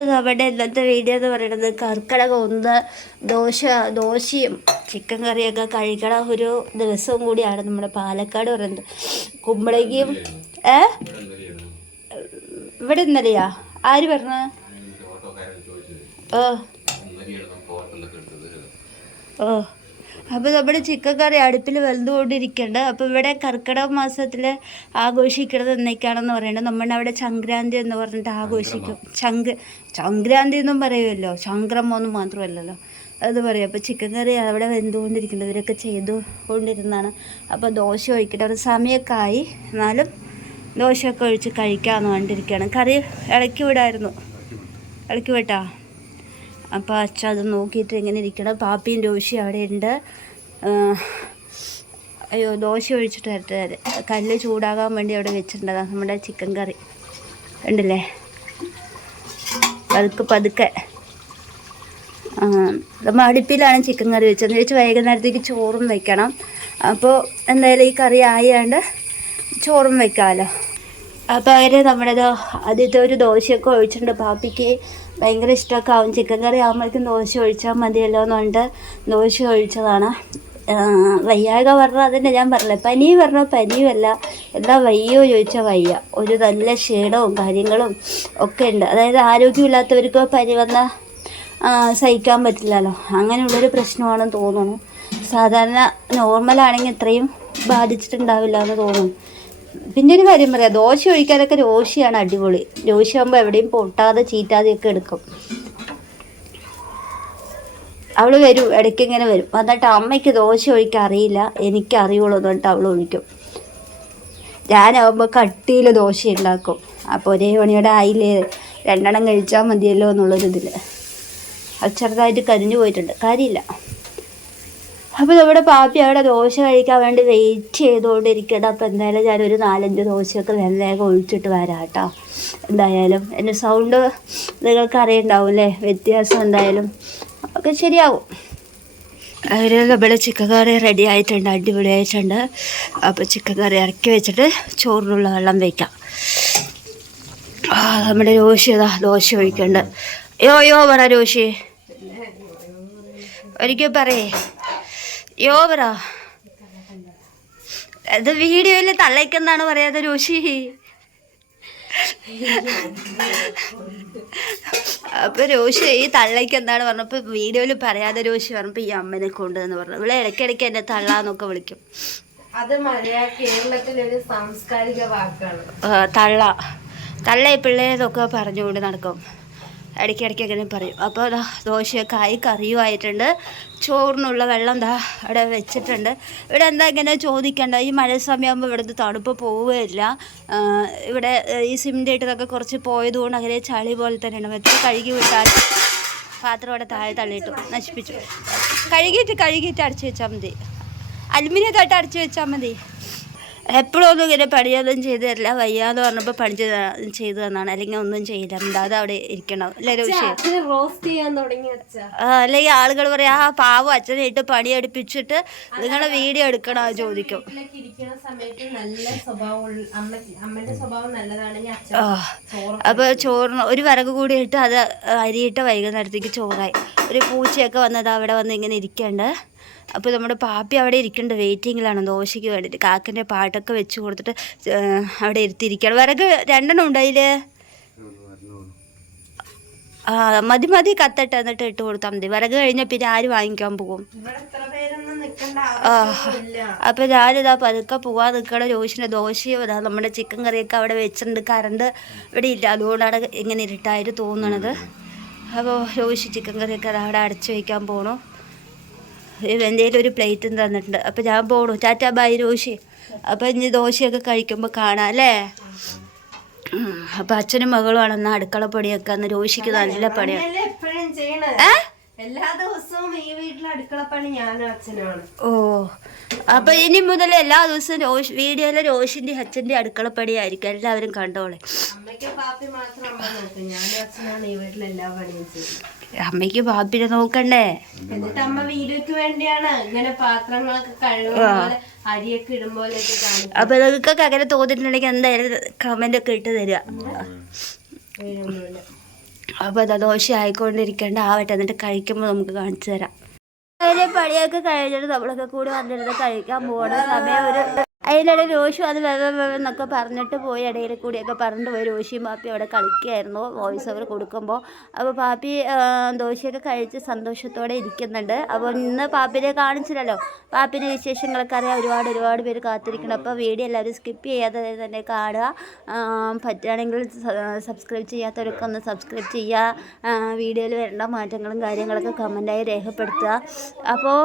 നമ്മുടെ ഇന്നത്തെ വീഡിയോ എന്ന് പറയുന്നത് കർക്കിടക ഒന്ന് ദോശ ദോശയും ചിക്കൻ കറിയൊക്കെ കഴിക്കണ ഒരു ദിവസവും കൂടിയാണ് നമ്മുടെ പാലക്കാട് പറയുന്നത്. കുമ്പളേക്കും ഏ? ഇവിടെ ഇന്നലെയാ? ആര് പറഞ്ഞ? ഓ. ഓ. അപ്പോൾ നമ്മുടെ ചിക്കൻ കറി അടുപ്പിൽ വെന്തുകൊണ്ടിരിക്കുന്നുണ്ട് അപ്പോൾ ഇവിടെ കർക്കിടക മാസത്തിൽ ആഘോഷിക്കുന്നത് എന്നൊക്കെയാണെന്ന് പറയുന്നത് നമ്മുടെ അവിടെ സംക്രാന്തി എന്ന് പറഞ്ഞിട്ട് ആഘോഷിക്കും. ചങ്ക് സംക്രാന്തി എന്നും പറയുമല്ലോ. സംക്രമം ഒന്നും മാത്രമല്ലല്ലോ. അത് പറയും. അപ്പോൾ ചിക്കൻ കറി അവിടെ വെന്തുകൊണ്ടിരിക്കുന്നത് ഇവരൊക്കെ ചെയ്തു കൊണ്ടിരുന്നതാണ് അപ്പോൾ ദോശ ഒഴിക്കട്ടെ. ഒരു സമയമൊക്കെ ആയി എന്നാലും ദോശയൊക്കെ ഒഴിച്ച് കഴിക്കാമെന്ന് കണ്ടിരിക്കുകയാണ് കറി ഇളക്കി വിടായിരുന്നു. ഇളക്കി വിട്ടാ? അപ്പോൾ അച്ഛ അത് നോക്കിയിട്ട് ഇങ്ങനെ ഇരിക്കണം? പാപ്പിയും ദോശയും അവിടെ ഉണ്ട്. അയ്യോ ദോശ ഒഴിച്ചിട്ട് വരട്ടെ. കല്ല് ചൂടാകാൻ വേണ്ടി അവിടെ വെച്ചിട്ടുണ്ട് നമ്മുടെ ചിക്കൻ കറി. ഉണ്ടല്ലേ പതുക്കെ പതുക്കെ. നമ്മൾ അടുപ്പിലാണ് ചിക്കൻ കറി വെച്ചത്. എന്ന് വെച്ച് വൈകുന്നേരത്തേക്ക് ചോറും വെക്കണം. അപ്പോൾ എന്തായാലും ഈ കറി ആയാണ്ട് ചോറും വെക്കാമല്ലോ അപ്പോൾ അവർ നമ്മുടെ ആദ്യത്തെ ഒരു ദോശയൊക്കെ ഒഴിച്ചിട്ടുണ്ട് പാപ്പിക്ക്. ഭയങ്കര ഇഷ്ടമൊക്കെ ആവും. ചിക്കൻ കറി ആകുമ്പോഴേക്കും ദോശ ഒഴിച്ചാൽ മതിയല്ലോ എന്നുകൊണ്ട് ദോശ ഒഴിച്ചതാണ്. ആ, വയ്യായ്ക പറഞ്ഞാൽ അതിന്റെ ഞാൻ പറഞ്ഞില്ല? പനി പറഞ്ഞാൽ പനിയുമല്ല. എന്താ വയ്യോ ചോദിച്ചാൽ വയ്യ. ഒരു നല്ല ക്ഷീണവും കാര്യങ്ങളും ഒക്കെ ഉണ്ട്. അതായത് ആരോഗ്യമില്ലാത്തവർക്ക് പനി വന്നാൽ സഹിക്കാൻ പറ്റില്ലല്ലോ. അങ്ങനെയുള്ളൊരു പ്രശ്നമാണെന്ന് തോന്നുന്നു. സാധാരണ നോർമലാണെങ്കിൽ ഇത്രയും ബാധിച്ചിട്ടുണ്ടാവില്ല എന്ന് തോന്നുന്നു. പിന്നെ ഒരു കാര്യം പറയാം. ദോശ ഒഴിക്കാനൊക്കെ രോശിയാണ് അടിപൊളി. രോശിയാകുമ്പോൾ എവിടെയും പൊട്ടാതെ ചീറ്റാതെയൊക്കെ എടുക്കും. അവൾ വരും ഇടയ്ക്ക് ഇങ്ങനെ വരും. എന്നിട്ട് അമ്മയ്ക്ക് ദോശ ഒഴിക്കാൻ അറിയില്ല. എനിക്ക് അറിയുള്ളൂ എന്നിട്ട് അവൾ ഒഴിക്കും. ഞാനാവുമ്പോൾ കട്ടിയിൽ ദോശ ഉണ്ടാക്കും. അപ്പോൾ ഒരേ മണിയുടെ ആയില്ലേ? രണ്ടെണ്ണം കഴിച്ചാൽ മതിയല്ലോ എന്നുള്ളൊരിതിൽ അത് ചെറുതായിട്ട് കരിഞ്ഞു പോയിട്ടുണ്ട്. കാര്യമില്ല. അപ്പോൾ നമ്മുടെ പാപ്പി അവിടെ ദോശ കഴിക്കാൻ വേണ്ടി വെയിറ്റ് ചെയ്തുകൊണ്ടിരിക്കണം അപ്പോൾ എന്തായാലും ഞാനൊരു നാലഞ്ച് ദോശയൊക്കെ വേഗം ഒഴിച്ചിട്ട് വരാട്ടോ. എന്തായാലും എന്റെ സൗണ്ട് നിങ്ങൾക്ക് അറിയണ്ടാവും അല്ലേ വ്യത്യാസം എന്തായാലും ഒക്കെ ശരിയാവും. അവർ നമ്മുടെ ചിക്കൻ കറി റെഡി ആയിട്ടുണ്ട് അടിപൊളിയായിട്ടുണ്ട്. അപ്പോൾ ചിക്കൻ കറി ഇറക്കി വെച്ചിട്ട് ചോറിനുള്ള വെള്ളം വയ്ക്കാം നമ്മുടെ രോഷി ഇതാ ദോശ ഒഴിക്കണ്ട് യോ യോ പറ രോഷി. ഒരിക്കൽ പറയേ. യോ പറ. അത് വീഡിയോയിൽ തള്ളയ്ക്കെന്നാണ് പറയാതെ രോഷി അപ്പൊ രോഷി ഈ തള്ളയ്ക്ക് എന്താണ് പറഞ്ഞപ്പോ വീഡിയോയിൽ പറയാതെ രോഷി പറഞ്ഞപ്പോ ഈ അമ്മനെ കൊണ്ടുവന്ന് പറഞ്ഞു. ഇവിടെ ഇടയ്ക്കിടയ്ക്ക് എന്നെ തള്ളാന്നൊക്കെ വിളിക്കും. അത് മലയാള കേരളത്തിലെ ഒരു സാംസ്കാരിക വാക്കാണ്. തള്ള തള്ള. ഈ പിള്ളേരൊക്കെ പറഞ്ഞുകൊണ്ട് നടക്കും. ഇടയ്ക്കിടയ്ക്ക് അങ്ങനെ പറയും. അപ്പോൾ ദാ ദോശയൊക്കെ ആയി കറിയും ആയിട്ടുണ്ട് ചോറിനുള്ള വെള്ളം ദാ അവിടെ വെച്ചിട്ടുണ്ട്. ഇവിടെ എന്താ ഇങ്ങനെ ചോദിക്കേണ്ട? ഈ മഴ സമയമാകുമ്പോൾ ഇവിടുന്ന് തണുപ്പ് പോവുകയില്ല. ഇവിടെ ഈ സിമെന്റ് ഇട്ടതൊക്കെ കുറച്ച് പോയതുകൊണ്ട് അങ്ങനെ ചളി പോലെ തന്നെയാണ്. എത്ര കഴുകി വിട്ടാൽ പാത്രം അവിടെ താഴെ തള്ളിയിട്ടു നശിപ്പിച്ചു. കഴുകിയിട്ട് കഴുകിയിട്ട് അടച്ചു വെച്ചാൽ മതി. അലുമിനിയം ആയിട്ട് അടച്ചു വെച്ചാൽ മതി. എപ്പോഴും ഒന്നും ഇങ്ങനെ പണിയൊന്നും ചെയ്തു തരില്ല വയ്യാന്ന് പറഞ്ഞപ്പോൾ പണി ചെയ്ത ചെയ്തു തന്നാണ്. അല്ലെങ്കിൽ ഒന്നും ചെയ്യില്ല. മിണ്ടാതെ അവിടെ ഇരിക്കണം? റോസ്റ്റ് ചെയ്യാൻ തുടങ്ങി അല്ലെങ്കിൽ ആളുകൾ പറയാ ആ പാവം അച്ഛനെ ഇട്ട് പണി എടുപ്പിച്ചിട്ട് നിങ്ങളെ വീഡിയോ എടുക്കണോ ചോദിക്കും. അപ്പൊ ചോറിന് ഒരു വിറക് കൂടി ഇട്ട് അത് അരിയിട്ട് വൈകുന്നേരത്തേക്ക് ചോറായി. ഒരു പൂച്ചയൊക്കെ വന്നത് അവിടെ വന്ന് ഇങ്ങനെ ഇരിക്കണ്ട്. അപ്പോൾ നമ്മുടെ പാപ്പി അവിടെ ഇരിക്കേണ്ട വെയിറ്റിങ്ങിലാണ് ദോശയ്ക്ക് വേണ്ടിയിട്ട്. കാക്കന്റെ പാട്ടൊക്കെ വെച്ച് കൊടുത്തിട്ട് അവിടെ ഇരുത്തിയിരിക്കുകയാണ്. വിറക് രണ്ടെണ്ണം ഉണ്ട് അതിൽ ആ മതി മതി കത്തട്ടെ എന്നിട്ട് ഇട്ട് കൊടുത്താൽ മതി. വിറക് കഴിഞ്ഞാൽ പിന്നെ ആര് വാങ്ങിക്കാൻ പോകും? അപ്പോൾ ഞാനിതാ പതുക്കെ പോവാൻ നിൽക്കണ രോഷിന്റെ ദോശയും ഇതാ നമ്മുടെ ചിക്കൻ കറിയൊക്കെ അവിടെ വെച്ചിട്ടുണ്ട്. കറണ്ട് ഇവിടെ ഇല്ല. അതുകൊണ്ടാണ് ഇങ്ങനെ ഇരുട്ടായിട്ട് തോന്നണത്. അപ്പോൾ രോഷി ചിക്കൻ കറിയൊക്കെ അത് അവിടെ അടച്ചു വയ്ക്കാൻ പോണു. എന്തെങ്കിലും ഒരു പ്ലേറ്റും തന്നിട്ടുണ്ട്. അപ്പോൾ ഞാൻ പോണു. ചാറ്റാ ബൈ രോശി അപ്പോൾ ഇനി ദോശയൊക്കെ കഴിക്കുമ്പോൾ കാണാം അല്ലേ? അപ്പം അച്ഛനും മകളും അന്ന് അടുക്കള പണിയൊക്കെ. അന്ന് രോഷിക്ക് നല്ല പണിയാണ് എപ്പോഴും എല്ലാ ദിവസവും ഈ വീട്ടിലെ അടുക്കളപ്പണി ഞാനും അച്ഛനാണ് ഓ. അപ്പൊ ഇനി മുതൽ എല്ലാ ദിവസവും രോഷ് വീഡിയോയിലെ രോഷിന്റെ അച്ഛന്റെ അടുക്കളപ്പടിയായിരിക്കും എല്ലാവരും കണ്ടോളെ. അമ്മയ്ക്കും പാപ്പി മാത്രം അമ്മ നോക്കും. ഞാനും അച്ഛനാണ് ഈ വീട്ടിലെ എല്ലാ പണിയും ചെയ്യുന്നത്. അമ്മയ്ക്ക് പാപ്പിനെ നോക്കണ്ടേ? എന്നിട്ട് അമ്മ വീഡിയോക്ക് വേണ്ടിയാണ് ഇങ്ങനെ പാത്രങ്ങളൊക്കെ കഴുകുന്ന പോലെ അരിയൊക്കെ ഇടുമ്പോലെ കാണിക്കും അപ്പൊ നിങ്ങൾക്കൊക്കെ അങ്ങനെ തോന്നിയിട്ടുണ്ടെങ്കിൽ എന്തായാലും കമന്റ് ഒക്കെ ഇട്ട് തരിക അപ്പൊ ദോശ ആയിക്കൊണ്ടിരിക്കേണ്ട. ആവട്ടെ എന്നിട്ട് കഴിക്കുമ്പോൾ നമുക്ക് കാണിച്ചു തരാം. അതിലെ പണിയൊക്കെ കഴിഞ്ഞിട്ട് നമ്മളൊക്കെ കൂടി വന്നിരുന്ന് കഴിക്കാൻ പോകണ സമയം ഒരു അതിനിടെ രോഷു അത് എന്നൊക്കെ പറഞ്ഞിട്ട് പോയി ഇടയിൽ കൂടിയൊക്കെ പറഞ്ഞിട്ട് പോയി. രോഷിയും പാപ്പി അവിടെ കളിക്കുകയായിരുന്നു വോയിസ് ഓവർ കൊടുക്കുമ്പോൾ അപ്പോൾ പാപ്പി ദോശയൊക്കെ കഴിച്ച് സന്തോഷത്തോടെ ഇരിക്കുന്നുണ്ട്. അപ്പോൾ ഇന്ന് പാപ്പിനെ കാണിച്ചില്ലല്ലോ. പാപ്പിന്റെ വിശേഷങ്ങളൊക്കെ അറിയാം. ഒരുപാട് ഒരുപാട് പേര് കാത്തിരിക്കണം അപ്പോൾ വീഡിയോ എല്ലാവരും സ്കിപ്പ് ചെയ്യാതെ തന്നെ കാണുക. പറ്റുകയാണെങ്കിൽ സബ്സ്ക്രൈബ് ചെയ്യാത്തവരൊക്കെ ഒന്ന് സബ്സ്ക്രൈബ് ചെയ്യുക. വീഡിയോയിൽ വരേണ്ട മാറ്റങ്ങളും കാര്യങ്ങളൊക്കെ കമന്റായി രേഖപ്പെടുത്തുക. അപ്പോൾ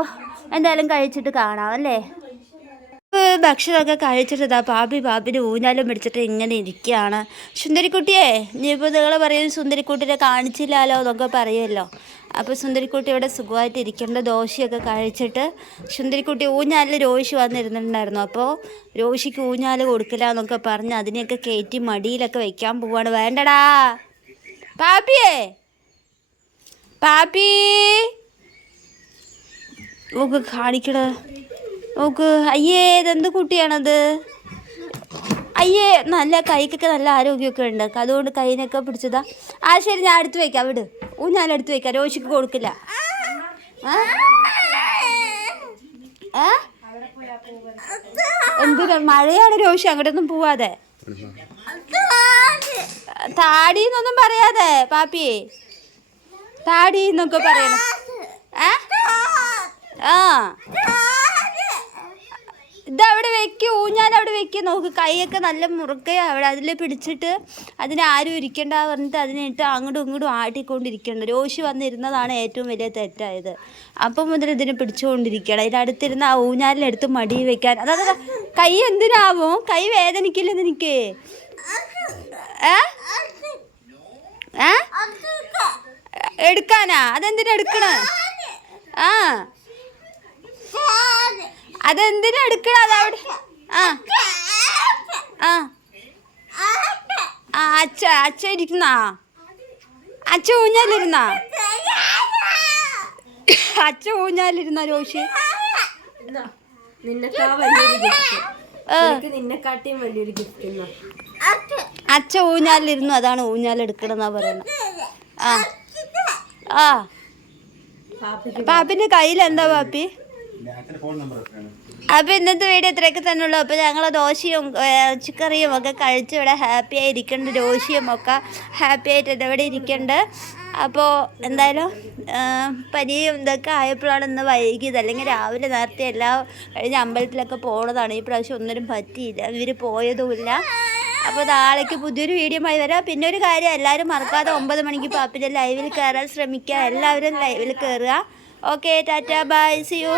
എന്തായാലും കഴിച്ചിട്ട് കാണാം അല്ലേ? ഭക്ഷണമൊക്കെ കഴിച്ചിട്ട് ഇതാ പാപ്പി പാപ്പിന് ഊഞ്ഞാലും പിടിച്ചിട്ട് ഇങ്ങനെ ഇരിക്കുകയാണ്. സുന്ദരിക്കുട്ടിയെ ഇനിയിപ്പോൾ നിങ്ങൾ പറയും സുന്ദരിക്കുട്ടിനെ കാണിച്ചില്ലല്ലോ എന്നൊക്കെ പറയുമല്ലോ. അപ്പോൾ സുന്ദരിക്കുട്ടി ഇവിടെ സുഖമായിട്ട് ഇരിക്കേണ്ട ദോശയൊക്കെ കഴിച്ചിട്ട് സുന്ദരിക്കുട്ടി ഊഞ്ഞാലിൽ രോഷി വന്നിരുന്നിട്ടുണ്ടായിരുന്നു. അപ്പോൾ രോഷിക്ക് ഊഞ്ഞാൽ കൊടുക്കില്ല എന്നൊക്കെ പറഞ്ഞ് അതിനെയൊക്കെ കയറ്റി മടിയിലൊക്കെ വെക്കാൻ പോവാണ്. വേണ്ടടാ. പാപ്പിയേ. പാപ്പി. നോക്ക് കാണിക്കട നോക്ക്. അയ്യേ ഇതെന്ത് കുട്ടിയാണത്? അയ്യേ നല്ല കൈക്കൊക്കെ നല്ല ആരോഗ്യമൊക്കെ ഉണ്ട്. അതുകൊണ്ട് കൈനൊക്കെ പിടിച്ചതാ. ആ ശരി ഞാൻ എടുത്ത് വയ്ക്കാം വിട്. ഓ ഞാൻ എടുത്ത് വയ്ക്കാം രോഷിക്ക് കൊടുക്കില്ല? എന്തിനാ മഴയാണ് രോഷി അങ്ങോട്ടൊന്നും പോവാതെ. താടി എന്നൊന്നും പറയാതെ പാപ്പി താടി എന്നൊക്കെ പറയണം? ആ. ഊഞ്ഞാൽ അവിടെ വെക്കുക നോക്ക് കൈയൊക്കെ നല്ല മുറുക്കയാണ് അവിടെ അതിൽ പിടിച്ചിട്ട് അതിനെ ആരും ഇരിക്കണ്ട പറഞ്ഞിട്ട് അതിനെ ഇട്ട് അങ്ങോട്ടും ഇങ്ങോട്ടും ആട്ടിക്കൊണ്ടിരിക്കണം രോശി വന്നിരുന്നതാണ് ഏറ്റവും വലിയ തെറ്റായത്. അപ്പം മുതൽ ഇതിനെ പിടിച്ചുകൊണ്ടിരിക്കണം അതിന്റെ അടുത്തിരുന്ന് ആ ഊഞ്ഞാലിലെടുത്ത് മടി വെക്കാൻ. അതായത് കൈ എന്തിനാവും? കൈ വേദനിക്കില്ല ഏ? എടുക്കാനാ? അതെന്തിനാ എടുക്കണേ? ആ. അതെന്തിനാ എടുക്കണ? അതവിടെ ആ. ആ. ആ അച്ഛ അച്ഛ ഇരിക്കുന്നാ? അച്ഛ ഊഞ്ഞാലിരുന്നാ? അച്ഛ ഊഞ്ഞാലിരുന്ന രോഷി അച്ഛ ഊഞ്ഞാലിരുന്നു അതാണ് ഊഞ്ഞാലെടുക്കണെന്നാ പറയുന്നത് ആ. ആ. പാപ്പിന്റെ കയ്യിൽ എന്താ പാപ്പി? അപ്പൊ ഇന്നത്തെ വീഡിയോ ഇത്രയൊക്കെ തന്നെ ഉള്ളൂ. അപ്പൊ ഞങ്ങൾ ദോശയും ഇറച്ചിക്കറിയും ഒക്കെ കഴിച്ച് ഇവിടെ ഹാപ്പി ആയി ഇരിക്കുന്നുണ്ട് ദോശയും ഒക്കെ ഹാപ്പി ആയിട്ട് ഇവിടെ ഇരിക്കുന്നുണ്ട് അപ്പോൾ എന്തായാലും പനിയും ഇതൊക്കെ ആയപ്പോഴാണ് ഇന്ന് വൈകിയത്. അല്ലെങ്കിൽ രാവിലെ നേരത്തെ എല്ലാം കഴിഞ്ഞ അമ്പലത്തിലൊക്കെ പോണതാണ്. ഈ പ്രാവശ്യം ഒന്നിനും പറ്റിയില്ല. ഇവർ പോയതുമില്ല. അപ്പോൾ നാളേക്ക് പുതിയൊരു വീഡിയോ ആയി വരാം. പിന്നെ ഒരു കാര്യം എല്ലാവരും മറക്കാതെ ഒമ്പത് മണിക്ക് പാപ്പിന്റെ ലൈവിൽ കയറാൻ ശ്രമിക്കുക. എല്ലാവരും ലൈവിൽ കയറുക. Okay tata. Bye see you